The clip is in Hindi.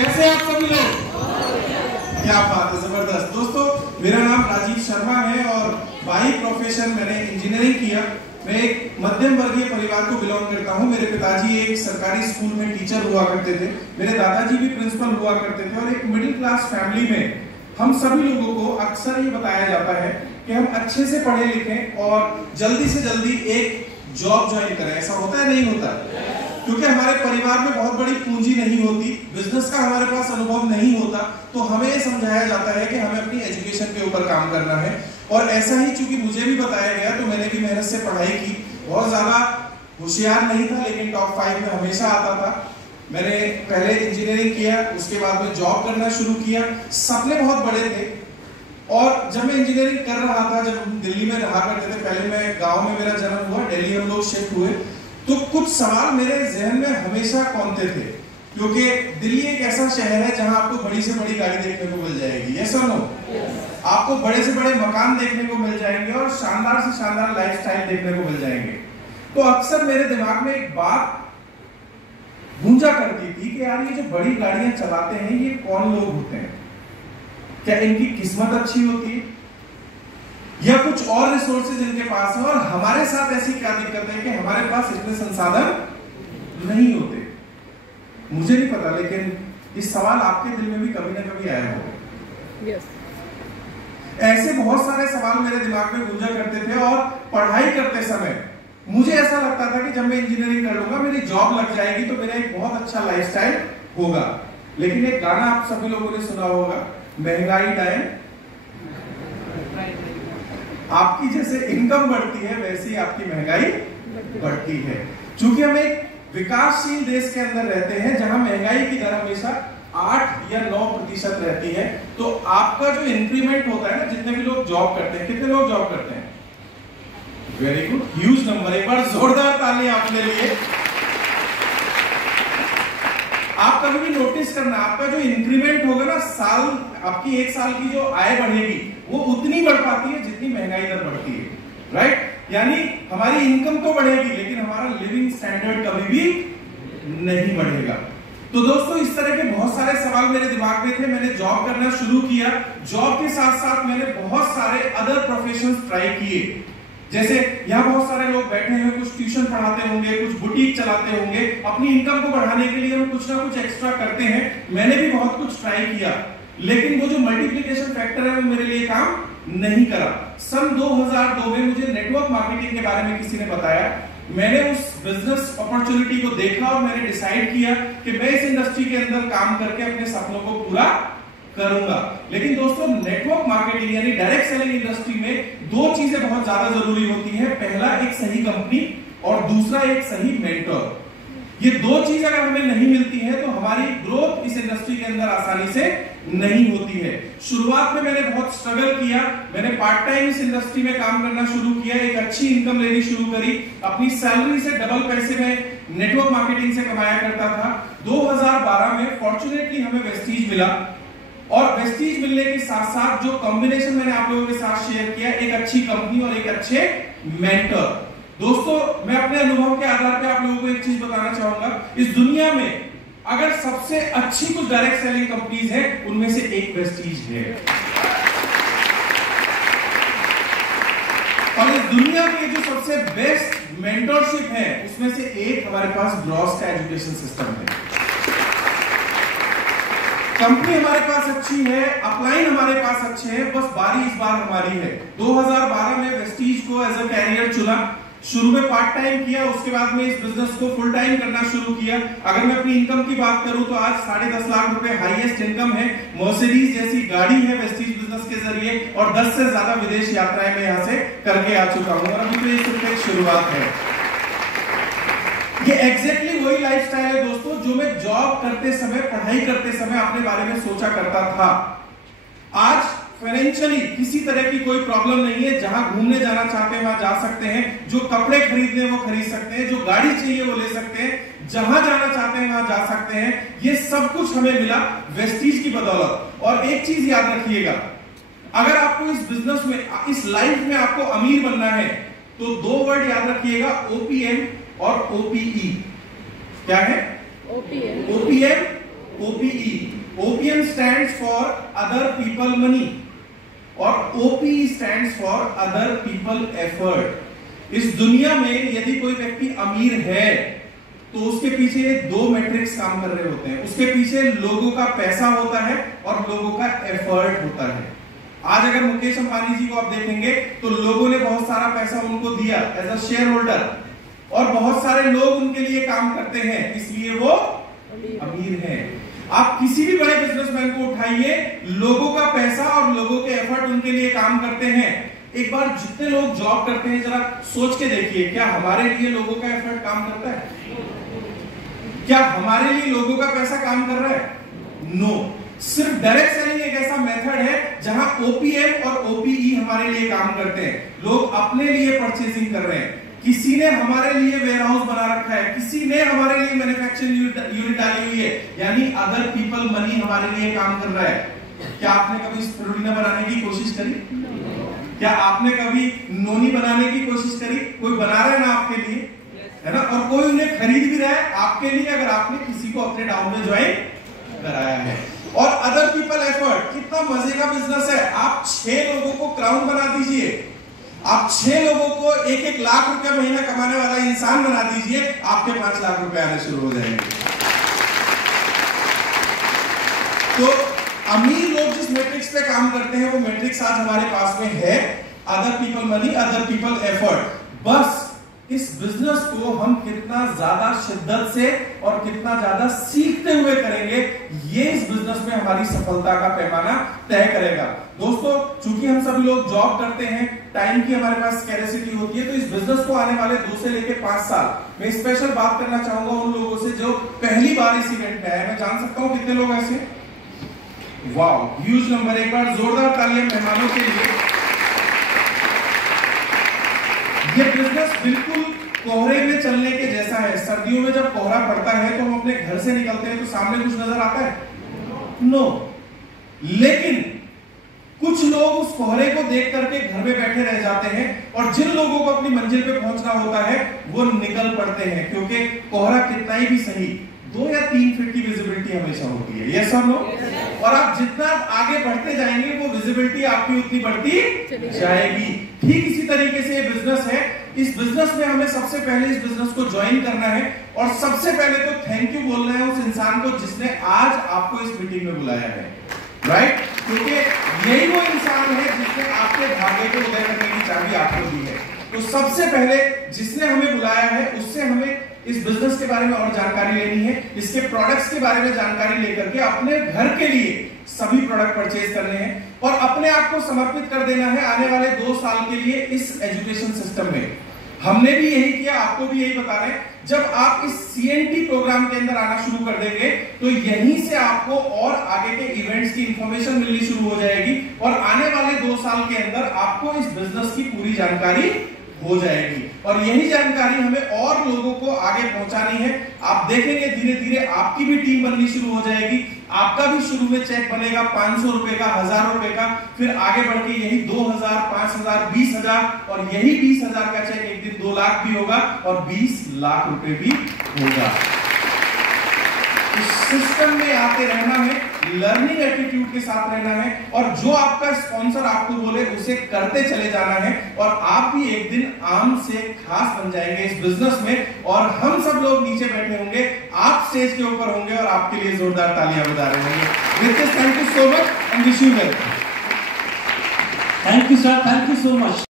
कैसे आप सभी लोग? क्या बात है, जबरदस्त। दोस्तों, मेरा नाम राजीव शर्मा है और बाई प्रोफेशन मैंने इंजीनियरिंग किया। मैं एक मध्यम वर्गीय परिवार को बिलोंग करता हूं। मेरे पिताजी एक सरकारी स्कूल में टीचर हुआ करते थे, मेरे दादाजी भी प्रिंसिपल हुआ करते थे और एक मिडिल क्लास फैमिली में हम सभी लोगों को अक्सर ये बताया जाता है कि हम अच्छे से पढ़े लिखें और जल्दी से जल्दी एक जॉब ज्वाइन करें। ऐसा होता है, नहीं होता? क्योंकि हमारे परिवार में बहुत बड़ी पूंजी नहीं होती, बिजनेस का हमारे पास अनुभव नहीं होता, तो हमें समझाया जाता है कि हमें अपनी एजुकेशन के ऊपर काम करना है। और ऐसा ही चूंकि मुझे भी बताया गया तो मैंने भी मेहनत से पढ़ाई की। बहुत ज्यादा होशियार नहीं था लेकिन टॉप 5 में हमेशा आता था। मैंने पहले इंजीनियरिंग किया, उसके बाद में जॉब करना शुरू किया। सपने बहुत बड़े थे और जब मैं इंजीनियरिंग कर रहा था, जब हम दिल्ली में रहा करते थे, पहले मैं गांव में मेरा जन्म हुआ, दिल्ली हम लोग शिफ्ट हुए, तो कुछ सवाल मेरे जहन में हमेशा कौनते थे। क्योंकि दिल्ली एक ऐसा शहर है जहां आपको बड़ी से बड़ी गाड़ी देखने को मिल जाएगी, यस और नो? आपको बड़े से बड़े मकान देखने को मिल जाएंगे और शानदार से शानदार लाइफस्टाइल देखने को मिल जाएंगे। तो अक्सर मेरे दिमाग में एक बात गूंजा करती थी कि यार ये जो बड़ी गाड़ियां चलाते हैं ये कौन लोग होते हैं? क्या इनकी किस्मत अच्छी होती है या कुछ और रिसोर्सेज इनके पास है? और हमारे साथ ऐसी क्या दिक्कत है कि हमारे पास इतने संसाधन नहीं होते? मुझे नहीं पता, लेकिन इस सवाल आपके दिल में भी कभी ना कभी आया होगा। ऐसे बहुत सारे सवाल मेरे दिमाग में गूंजा करते थे और पढ़ाई करते समय मुझे ऐसा लगता था कि जब मैं इंजीनियरिंग कर लूंगा, मेरी जॉब लग जाएगी तो मेरा एक बहुत अच्छा लाइफस्टाइल होगा। लेकिन एक गाना आप सभी लोगों ने सुना होगा, महंगाई टाइम, आपकी जैसे इनकम बढ़ती है वैसे ही आपकी महंगाई बढ़ती है। क्योंकि हम एक विकासशील देश के अंदर रहते हैं जहां महंगाई की दर हमेशा 8 या 9% रहती है। तो आपका जो इंक्रीमेंट होता है ना, जितने भी लोग जॉब करते हैं, कितने लोग जॉब करते हैं? Very good, huge number. एक बार जोरदार तालियां अपने लिए। आप कभी भी नोटिस करना, आपका जो इंक्रीमेंट होगा ना, साल आपकी 1 साल की जो आय बढ़ेगी वो उतनी बढ़ पाती है जितनी महंगाई दर बढ़ती है, राइट? यानी हमारी इनकम तो बढ़ेगी लेकिन हमारा लिविंग स्टैंडर्ड कभी भी नहीं बढ़ेगा। तो दोस्तों, इस तरह के बहुत सारे सवाल मेरे दिमाग में थे। मैंने जॉब करना शुरू किया। जॉब के साथ साथ मैंने बहुत सारे अदर प्रोफेशंस ट्राई किए। जैसे यहाँ बहुत सारे लोग बैठे हैं, कुछ ट्यूशन पढ़ाते होंगे, कुछ बुटीक चलाते होंगे। अपनी इनकम को बढ़ाने के लिए हम कुछ ना कुछ एक्स्ट्रा करते हैं। मैंने भी बहुत कुछ ट्राई किया, लेकिन वो जो मल्टीप्लिकेशन फैक्टर है वो मेरे लिए काम नहीं करा। सन 2002 में मुझे नेटवर्क मार्केटिंग के बारे में किसी ने बताया। मैंने उस बिजनेस अपॉर्चुनिटी को देखा और मैंने डिसाइड किया कि मैं इस इंडस्ट्री के अंदर काम करके अपने सपनों को पूरा करूंगा। लेकिन दोस्तों, नेटवर्क मार्केटिंग यानी डायरेक्ट सेलिंग इंडस्ट्री में 2 चीजें बहुत ज्यादा जरूरी होती हैं। पहला, एक सही कंपनी और दूसरा, एक सही मेंटर। ये 2 चीज अगर हमें नहीं मिलती है तो हमारी ग्रोथ इस इंडस्ट्री के अंदर आसानी से नहीं होती है। शुरुआत में मैंने बहुत स्ट्रगल किया। मैंने पार्ट टाइम इस इंडस्ट्री में काम करना शुरू किया, एक अच्छी इनकम लेनी शुरू करी। अपनी सैलरी से डबल पैसे में नेटवर्क मार्केटिंग से कमाया करता था। 2012 में फॉर्चुनेटली हमें वेस्टीज मिला और वेस्टीज मिलने के साथ साथ जो कॉम्बिनेशन मैंने आप लोगों के साथ शेयर किया, एक अच्छी कंपनी और एक अच्छे मेंटर। दोस्तों, मैं अपने अनुभव के आधार पर आप लोगों को एक चीज बताना चाहूंगा। इस दुनिया में अगर सबसे अच्छी कुछ डायरेक्ट सेलिंग कंपनीज है, उनमें से एक वेस्टीज है। और इस दुनिया में जो सबसे बेस्ट मेंटरशिप है उसमें से एक हमारे पास ग्रॉस का एजुकेशन सिस्टम है। कंपनी हमारे पास अच्छी है, अपलाइन हमारे पास अच्छे हैं, बस बारी इस बार हमारी है। 2012 में वेस्टीज को एज अ कैरियर चुना। शुरू में पार्ट टाइम किया, उसके बाद में इस बिजनेस को फुल टाइम करना शुरू किया। अगर मैं अपनी इनकम की बात करूं तो आज 10.5 लाख रुपए हाईएस्ट इनकम है। मर्सिडीज जैसी गाड़ी है वेस्टीज बिजनेस के जरिए और 10 से ज्यादा विदेश यात्राएं मैं यहां से करके आ चुका हूं और अभी तो ये सिर्फ एक शुरुआत है। ये एग्जैक्टली वही लाइफस्टाइल है दोस्तों जो मैं जॉब करते समय, पढ़ाई करते समय अपने बारे में सोचा करता था। आज फाइनेंशियली किसी तरह की कोई प्रॉब्लम नहीं है। जहां घूमने जाना चाहते हैं वहां जा सकते हैं, जो कपड़े खरीदने वो खरीद सकते हैं, जो गाड़ी चाहिए वो ले सकते हैं, जहां जाना चाहते हैं वहां जा सकते हैं। ये सब कुछ हमें मिला वेस्टीज की बदौलत। और एक चीज याद रखिएगा, अगर आपको इस बिजनेस में, इस लाइफ में आपको अमीर बनना है तो 2 वर्ड याद रखिएगा, OPM और OPE। क्या है? OPM OPE, OPM stands for other people money और OPE stands for other people effort। इस दुनिया में यदि कोई व्यक्ति अमीर है तो उसके पीछे दो मैट्रिक्स काम कर रहे होते हैं। उसके पीछे लोगों का पैसा होता है और लोगों का एफर्ट होता है। आज अगर मुकेश अंबानी जी को आप देखेंगे तो लोगों ने बहुत सारा पैसा उनको दिया एज अ शेयर होल्डर और बहुत सारे लोग उनके लिए काम करते हैं, इसलिए वो अमीर हैं। आप किसी भी बड़े बिजनेसमैन को उठाइए, लोगों का पैसा और लोगों के एफर्ट उनके लिए काम करते हैं। एक बार जितने लोग जॉब करते हैं जरा सोच के देखिए, क्या हमारे लिए लोगों का एफर्ट काम करता है? क्या हमारे लिए लोगों का पैसा काम कर रहा है? नो। सिर्फ डायरेक्ट सेलिंग एक ऐसा मेथड है जहां OPM और OPE हमारे लिए काम करते हैं। लोग अपने लिए परचेजिंग कर रहे हैं, किसी ने हमारे लिए वेयरहाउस बना रखा है, किसी ने हमारे लिए मैन्युफैक्चरिंग यूनिट डाली हुई है, यानी अदर पीपल मनी हमारे लिए काम कर रहा है। क्या आपने कभी स्पिरुलिना बनाने की कोशिश करी? क्या आपने कभी नोनी बनाने की कोशिश करी? कोई बना रहा है ना आपके लिए, है ना, और कोई उन्हें खरीद भी रहा है आपके लिए, अगर आपने किसी को अपने डाउन में ज्वाइन कराया है। और अदर पीपल एफर्ट, कितना मजे का बिजनेस है। आप 6 लोगों को क्राउन बना दीजिए, आप 6 लोगों को 1-1 लाख रुपया महीना कमाने वाला इंसान बना दीजिए, आपके 5 लाख रुपए आने शुरू हो जाएंगे। तो अमीर लोग जिस मैट्रिक्स पे काम करते हैं वो मैट्रिक्स आज हमारे पास में है, other people money, other people effort. बस इस बिजनेस को हम कितना ज्यादा शिद्दत से और कितना ज्यादा सीखते हुए करेंगे, ये इस बिजनेस में हमारी सफलता का पैमाना तय करेगा। दोस्तों, चूंकि हम सभी लोग जॉब करते हैं, टाइम की हमारे पास स्कैर्सिटी होती है, तो इस बिजनेस को आने वाले 2 से लेकर 5 साल मैं स्पेशल बात करना चाहूंगा उन लोगों से जो पहली बार इस इवेंट में आए। मैं जान सकता हूं कितने लोग ऐसे? Wow, huge number. एक बार जोरदार तालियां मेहमानों के लिए। ये बिजनेस बिल्कुल कोहरे में चलने के जैसा है। सर्दियों में जब कोहरा पड़ता है तो हम अपने घर से निकलते हैं तो सामने कुछ नजर आता है? नो। लेकिन कुछ लोग उस कोहरे को देख करके घर में बैठे रह जाते हैं और जिन लोगों को अपनी मंजिल पे पहुंचना होता है वो निकल पड़ते हैं, क्योंकि कोहरा कितना ही भी सही 2 या 3 फीट की विजिबिलिटी हमेशा होती है। यस और नो? और आप जितना आगे बढ़ते जाएंगे वो विजिबिलिटी आपकी उतनी बढ़ती जाएगी। ठीक इसी तरीके से ये बिजनेस है। इस बिजनेस में हमें सबसे पहले इस बिजनेस को ज्वाइन करना है और सबसे पहले तो थैंक यू बोलना है उस इंसान को जिसने आज आपको इस मीटिंग में बुलाया है, राइट? क्योंकि यही वो इंसान है जिसने आपके भाग्य को उदय करने की चाबी आपको दी है। तो सबसे पहले जिसने हमें बुलाया है उससे हमें इस बिजनेस के बारे में और जानकारी लेनी है, इसके प्रोडक्ट्स के बारे में जानकारी लेकर के अपने घर के लिए सभी प्रोडक्ट परचेज करने हैं और अपने आप को समर्पित कर देना है आने वाले 2 साल के लिए इस एजुकेशन सिस्टम में। हमने भी यही किया, आपको भी यही बता रहे हैं। जब आप इस CNT प्रोग्राम के अंदर आना शुरू कर देंगे तो यहीं से आपको और आगे के इवेंट्स की इंफॉर्मेशन मिलनी शुरू हो जाएगी और आने वाले 2 साल के अंदर आपको इस बिजनेस की पूरी जानकारी हो जाएगी और यही जानकारी हमें और लोगों को आगे पहुंचानी है। आप देखेंगे धीरे धीरे आपकी भी टीम बननी शुरू हो जाएगी। आपका भी शुरू में चेक बनेगा 500 रुपए का, 1000 रुपए का, फिर आगे बढ़ के यही 2000, 5000, 20000 और यही 20000 का चेक एक दिन 2 लाख भी होगा और 20 लाख रुपए भी होगा। इस सिस्टम में आते रहना है, लर्निंग एटीट्यूड के साथ रहना है और जो आपका स्पॉन्सर आपको बोले उसे करते चले जाना है और आप भी एक दिन आम से खास बन जाएंगे इस बिजनेस में और हम सब लोग नीचे बैठे होंगे, आप स्टेज के ऊपर होंगे और आपके लिए जोरदार तालियां बजा रहे होंगे। With this, thank you so much and wish you well. Thank you sir, thank you so much.